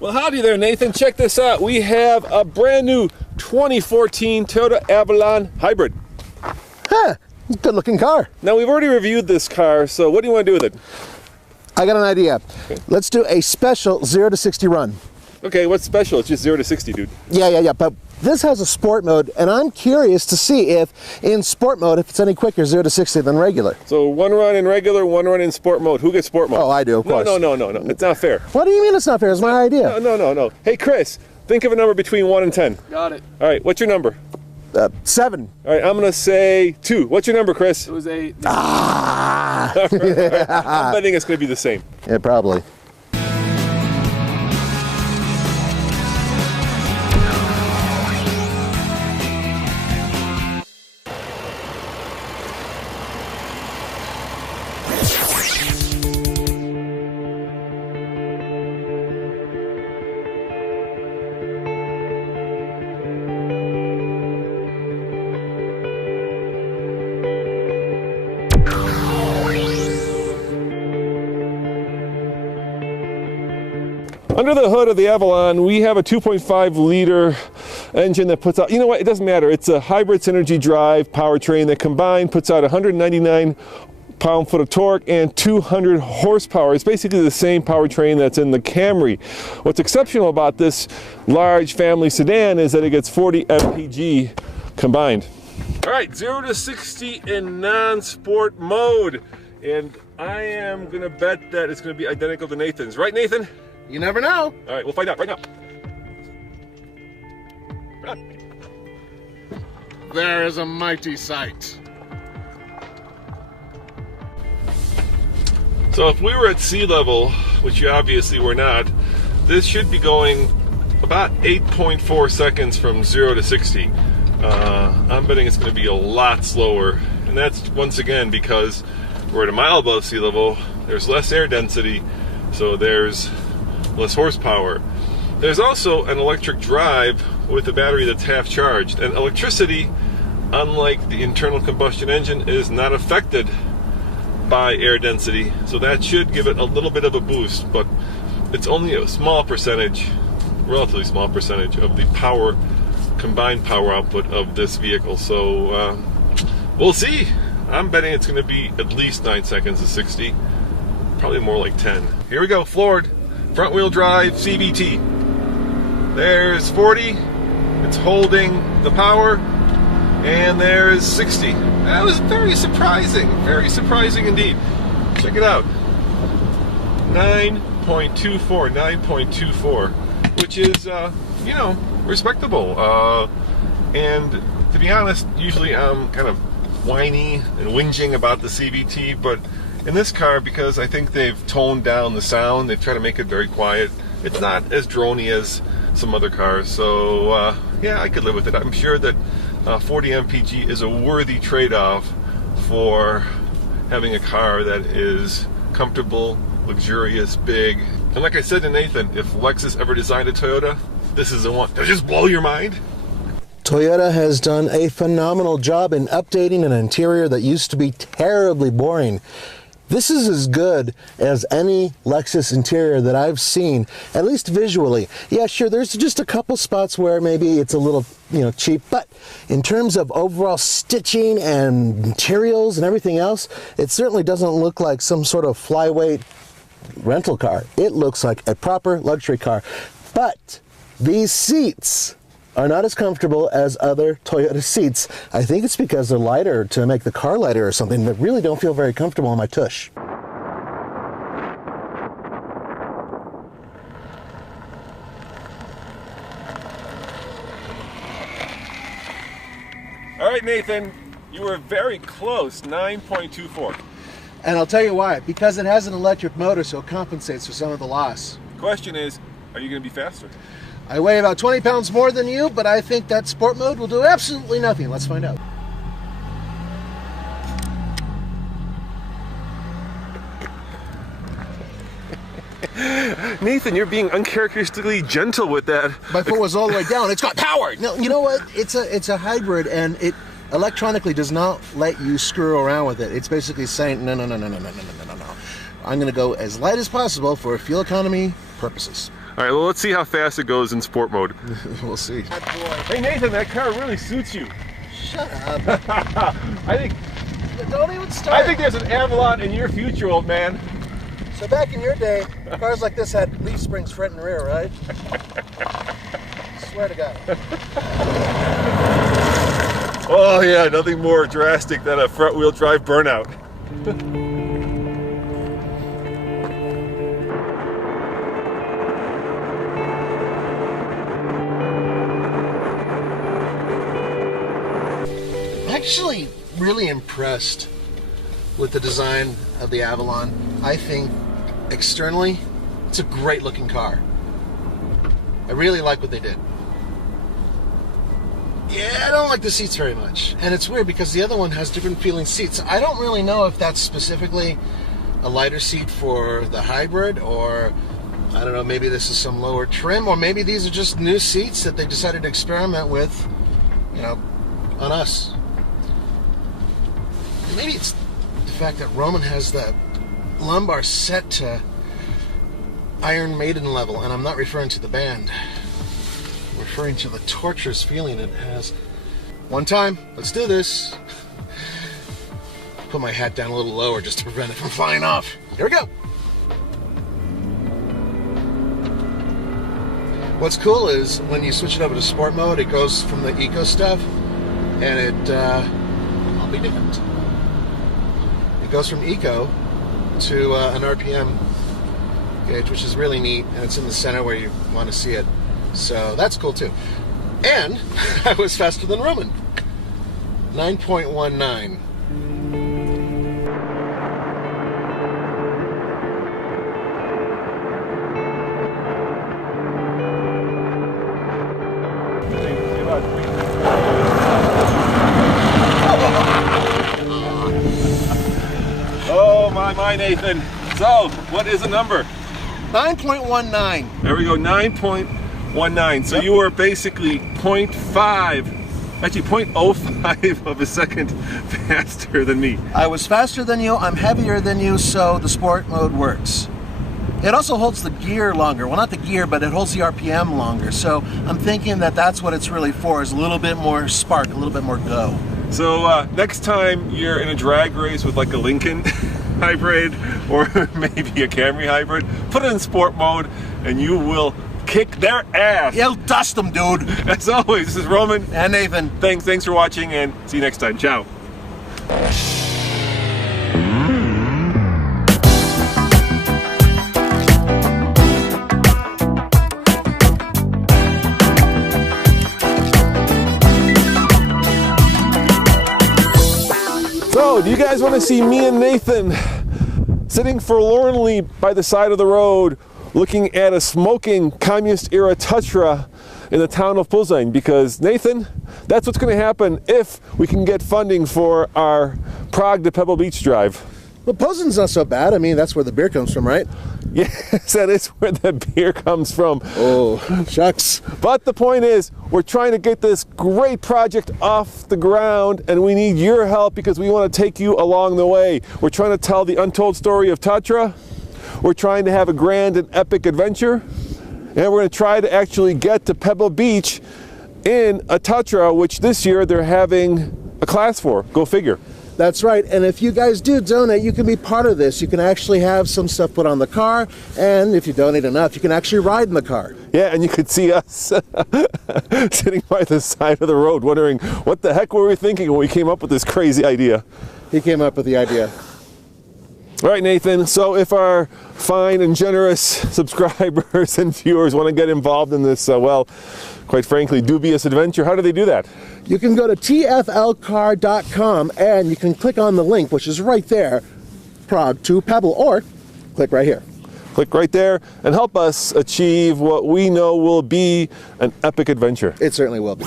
Well, howdy there, Nathan. Check this out. We have a brand new 2014 Toyota Avalon Hybrid. Huh, good looking car. Now, we've already reviewed this car, so what do you want to do with it? I got an idea. Okay. Let's do a special 0 to 60 run. Okay, what's special? It's just 0 to 60, dude. Yeah, but this has a sport mode, and I'm curious to see if in sport mode, if it's any quicker 0 to 60 than regular. So one run in regular, one run in sport mode. Who gets sport mode? Oh, I do, of course. No. It's not fair. What do you mean it's not fair? It's my idea. No. Hey, Chris, think of a number between 1 and 10. Got it. All right, what's your number? 7. All right, I'm going to say 2. What's your number, Chris? It was 8. Ah! All right. I'm betting it's going to be the same. Yeah, probably. Under the hood of the Avalon, we have a 2.5 liter engine that puts out, you know what, it doesn't matter. It's a hybrid synergy drive powertrain that combined puts out 199 pound-foot of torque and 200 horsepower. It's basically the same powertrain that's in the Camry. What's exceptional about this large family sedan is that it gets 40 MPG combined. All right, 0 to 60 in non-sport mode. And I am gonna bet that it's gonna be identical to Nathan's. Right, Nathan? You never know. All right, we'll find out right now. There is a mighty sight. So if we were at sea level, which you obviously were not, this should be going about 8.4 seconds from 0 to 60. I'm betting it's going to be a lot slower. And that's once again because we're at a mile above sea level, there's less air density, so there's less horsepower. There's also an electric drive with a battery that's half charged, and electricity, unlike the internal combustion engine, is not affected by air density, so that should give it a little bit of a boost, but it's only a small percentage, relatively small percentage of the power, combined power output of this vehicle. So we'll see. I'm betting it's going to be at least 9 seconds to 60, probably more like 10. Here we go, floored. Front wheel drive CVT. There's 40, it's holding the power, and there's 60. That was very surprising indeed. Check it out. 9.24, which is, you know, respectable. And to be honest, usually I'm kind of whiny and whinging about the CVT, but in this car, because I think they've toned down the sound, they've tried to make it very quiet. It's not as drony as some other cars, so yeah, I could live with it. I'm sure that 40 MPG is a worthy trade-off for having a car that is comfortable, luxurious, big. And like I said to Nathan, if Lexus ever designed a Toyota, this is the one. Does it just blow your mind? Toyota has done a phenomenal job in updating an interior that used to be terribly boring. This is as good as any Lexus interior that I've seen, at least visually. Yeah, sure, there's just a couple spots where maybe it's a little, cheap, but in terms of overall stitching and materials and everything else, it certainly doesn't look like some sort of flyweight rental car. It looks like a proper luxury car. But these seats are not as comfortable as other Toyota seats. I think it's because they're lighter to make the car lighter or something, but really don't feel very comfortable on my tush. All right, Nathan, you were very close, 9.24. And I'll tell you why. Because it has an electric motor, so it compensates for some of the loss. Question is, are you going to be faster? I weigh about 20 pounds more than you, but I think that sport mode will do absolutely nothing. Let's find out. Nathan, you're being uncharacteristically gentle with that. My foot was all the way down. It's got power. No, you know what? It's a hybrid, and it electronically does not let you screw around with it. It's basically saying no. I'm going to go as light as possible for fuel economy purposes. All right, well, let's see how fast it goes in sport mode. We'll see. Hey, Nathan, that car really suits you. Shut up. I think... Don't even start. I think there's an Avalon in your future, old man. So back in your day, cars like this had leaf springs front and rear, right? Swear to God. Oh yeah, nothing more drastic than a front-wheel drive burnout. Actually really impressed with the design of the Avalon. I think externally it's a great looking car. I really like what they did. Yeah, I don't like the seats very much, and it's weird because the other one has different feeling seats. I don't really know if that's specifically a lighter seat for the hybrid, or I don't know, maybe this is some lower trim, or maybe these are just new seats that they decided to experiment with, you know, on us. Maybe it's the fact that Roman has the lumbar set to Iron Maiden level, and I'm not referring to the band. I'm referring to the torturous feeling it has. One time, let's do this. Put my hat down a little lower just to prevent it from flying off. Here we go. What's cool is when you switch it over to sport mode, it goes from the eco stuff, and it, I'll be different. It goes from eco to an RPM gauge, which is really neat, and it's in the center where you want to see it. So that's cool too. And I was faster than Roman. 9.19. Oh my Nathan. So, what is the number? 9.19. There we go, 9.19. So you were basically 0.5, actually 0.05 of a second faster than me. I was faster than you, I'm heavier than you, so the sport mode works. It also holds the gear longer. Well, not the gear, but it holds the RPM longer. So I'm thinking that that's what it's really for, is a little bit more spark, a little bit more go. So next time you're in a drag race with like a Lincoln hybrid or maybe a Camry hybrid, put it in sport mode and you will kick their ass. You'll dust them, dude. As always, this is Roman. And Nathan. Thanks for watching, and see you next time. Ciao. So, do you guys want to see me and Nathan sitting forlornly by the side of the road looking at a smoking communist-era Tatra in the town of Plzeň? Because, Nathan, that's what's going to happen if we can get funding for our Prague to Pebble Beach drive. Well, Plzeň's not so bad. I mean, that's where the beer comes from, right? Yes, that is where the beer comes from. Oh, shucks. But the point is, we're trying to get this great project off the ground, and we need your help because we want to take you along the way. We're trying to tell the untold story of Tatra. We're trying to have a grand and epic adventure, and we're going to try to actually get to Pebble Beach in a Tatra, which this year they're having a class for. Go figure. That's right, and if you guys do donate, you can be part of this. You can actually have some stuff put on the car, and if you donate enough, you can actually ride in the car. Yeah, and you could see us sitting by the side of the road wondering, what the heck were we thinking when we came up with this crazy idea? He came up with the idea. All right, Nathan, so if our fine and generous subscribers and viewers want to get involved in this, well, quite frankly, dubious adventure, how do they do that? You can go to tflcar.com and you can click on the link, which is right there, Prague to Pebble, or click right here. Click right there and help us achieve what we know will be an epic adventure. It certainly will be.